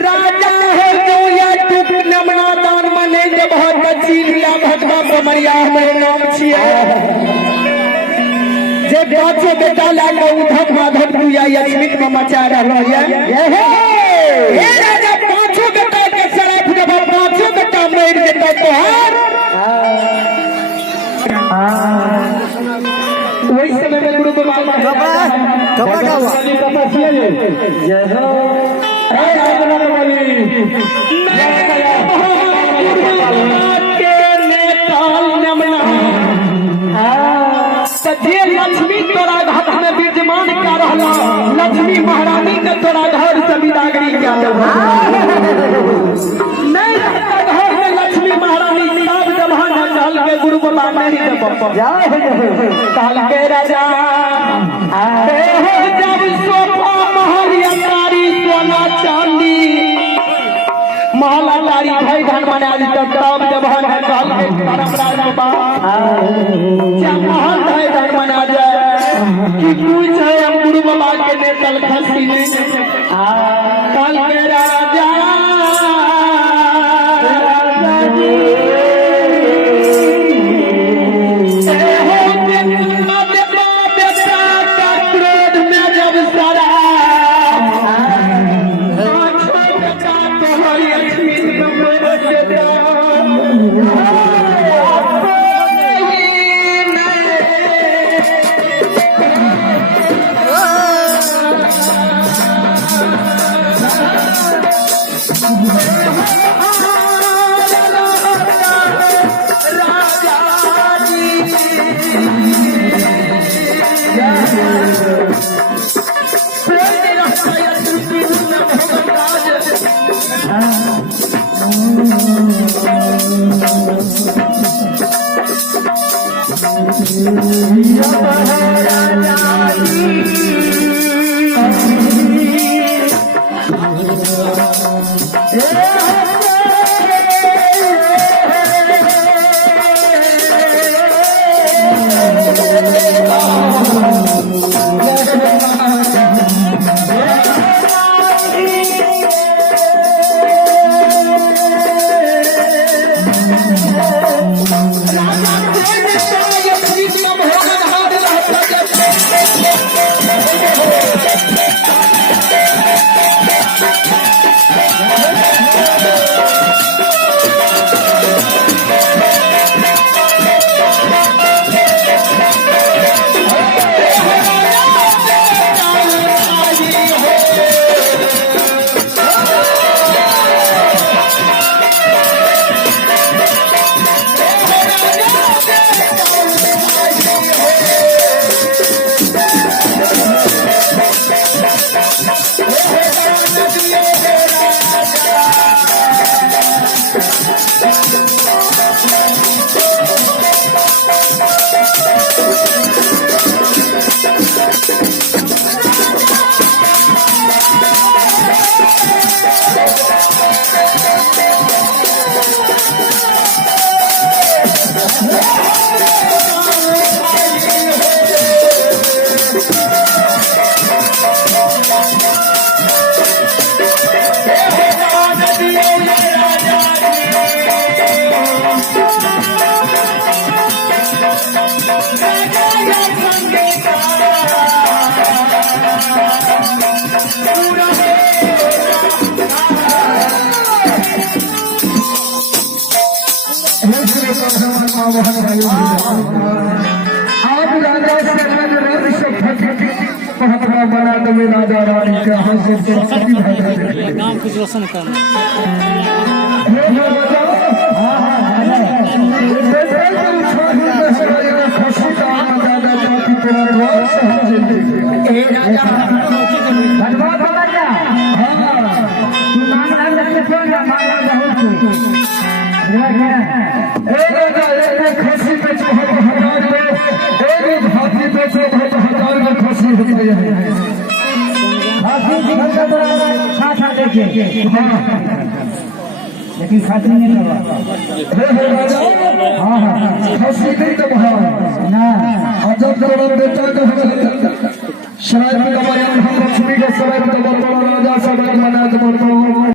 राजा है जो या टुक नमना दान मने जब बहुत चीलिया भगवा कमरिया मेरे नाम छिए जे पांचों बेटा लाके उधम माधव भूया यस्मित में मचा रहलो ये राजा पांचों बेटा के सड़क जब पांचों बेटा मर जेतो तोहार वही समय में गुरु को मालूम जय हो लक्ष्मी तोरा घर में विद्यमान क्या रहला लक्ष्मी महारानी के तोरा घर से विदागरी क्या नहीं घर में लक्ष्मी महारानी सब जमाना चल के गुरु बाबा नहीं कहल के राजा जब सोफा महल अटारी सोना चांदी महल अटारी भाई धन मना दी तब जब कहल के परम्परा जब महल भाई धन मना जाए कि कुछ है हम गुरु बाबा के नेतल खसी ने कहल के राजा बना तो मेरा राजा रानी का नाम कुछ रोशन कर लेकिन खातिर नहीं लगा हे राजा हाँ हाँ खसी नहीं तो भाव ना अजब तोड़ा बेटा का शराब का बयान हम लक्ष्मी के समय तो बड़ा राजा